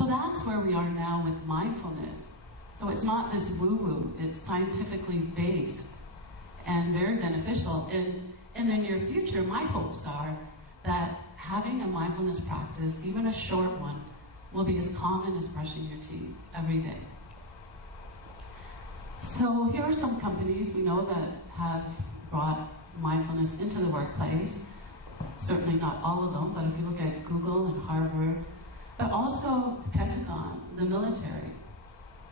So that's where we are now with mindfulness. So it's not this woo-woo, it's scientifically based and very beneficial. And in the near future, my hopes are that having a mindfulness practice, even a short one, will be as common as brushing your teeth every day. So here are some companies we know that have brought mindfulness into the workplace. Certainly not all of them, but if you look at Google and Harvard, but also the Pentagon, the military.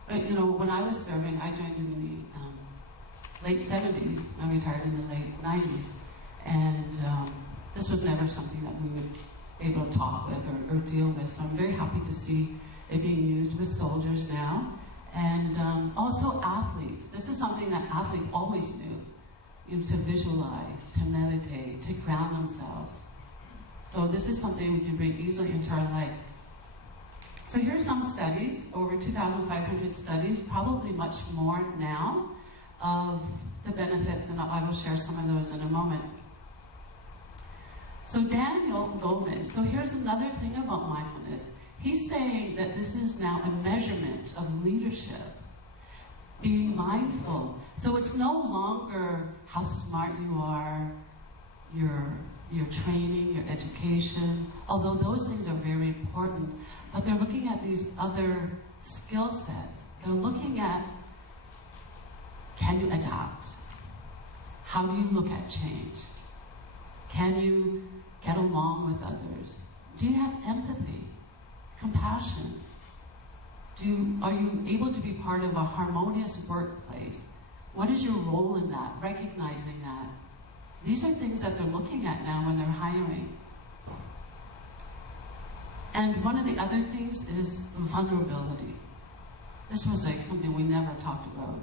But, you know, when I was serving, I joined in the late 70s. I retired in the late 90s. And this was never something that we would be able to talk with or deal with. So I'm very happy to see it being used with soldiers now. And also athletes. This is something that athletes always knew. You know, to visualize, to meditate, to ground themselves. So this is something we can bring easily into our life. So here's some studies, over 2,500 studies, probably much more now, of the benefits, and I will share some of those in a moment. So Daniel Goleman, so here's another thing about mindfulness. He's saying that this is now a measurement of leadership, being mindful. So it's no longer how smart you are, your training, your education, although those things are very important, but they're looking at these other skill sets. They're looking at, can you adapt? How do you look at change? Can you get along with others? Do you have empathy, compassion? Are you able to be part of a harmonious workplace? What is your role in that? Recognizing that. These are things that they're looking at now when they're hiring. And one of the other things is vulnerability. This was like something we never talked about.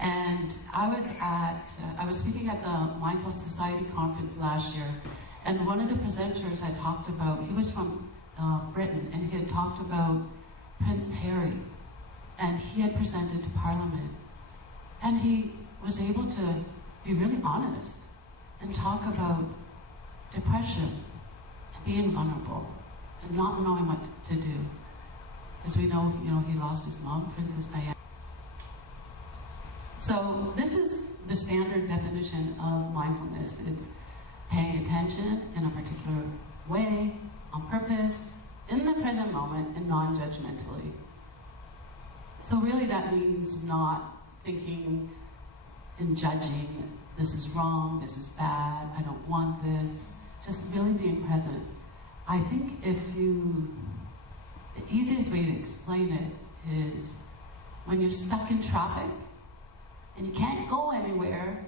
And I was speaking at the Mindful Society conference last year, and one of the presenters I talked about, he was from Britain, and he had talked about Prince Harry, and he had presented to Parliament. And he was able to be really honest and talk about depression and being vulnerable and not knowing what to do. As we know, he lost his mom, Princess Diana. So this is the standard definition of mindfulness. It's paying attention in a particular way, on purpose, in the present moment, and non-judgmentally. So really that means not thinking and judging, this is wrong, this is bad, I don't want this. Just really being present. I think the easiest way to explain it is when you're stuck in traffic and you can't go anywhere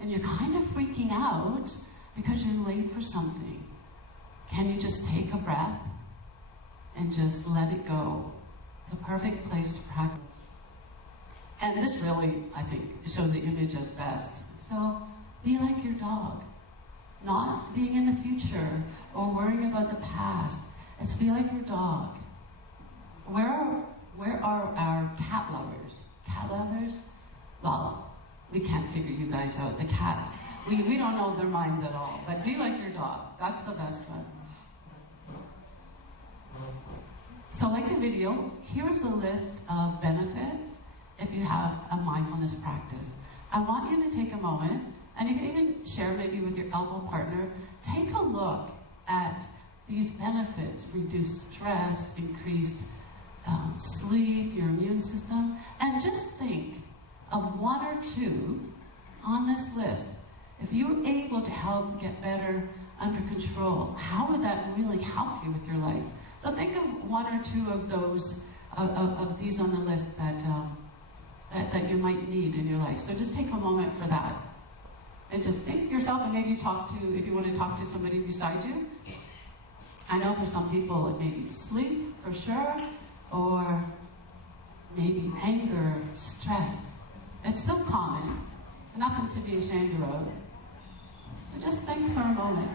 and you're kind of freaking out because you're late for something. Can you just take a breath and just let it go? It's a perfect place to practice. And this really, I think, shows the image as best. So be like your dog. Not being in the future or worrying about the past. It's be like your dog. Where are our cat lovers? Cat lovers? Well, we can't figure you guys out. The cats, we don't know their minds at all. But be like your dog. That's the best one. So like the video, here's a list of benefits if you have a mindfulness practice. I want you to take a moment, and you can even share maybe with your elbow partner, take a look at these benefits, reduce stress, increase sleep, your immune system, and just think of one or two on this list. If you were able to help get better under control, how would that really help you with your life? So think of one or two of those, of these on the list that you might need in your life. So just take a moment for that. And just think yourself, and maybe if you want to talk to somebody beside you. I know for some people it may be sleep, for sure, or maybe anger, stress. It's so common, nothing to be ashamed of. So just think for a moment.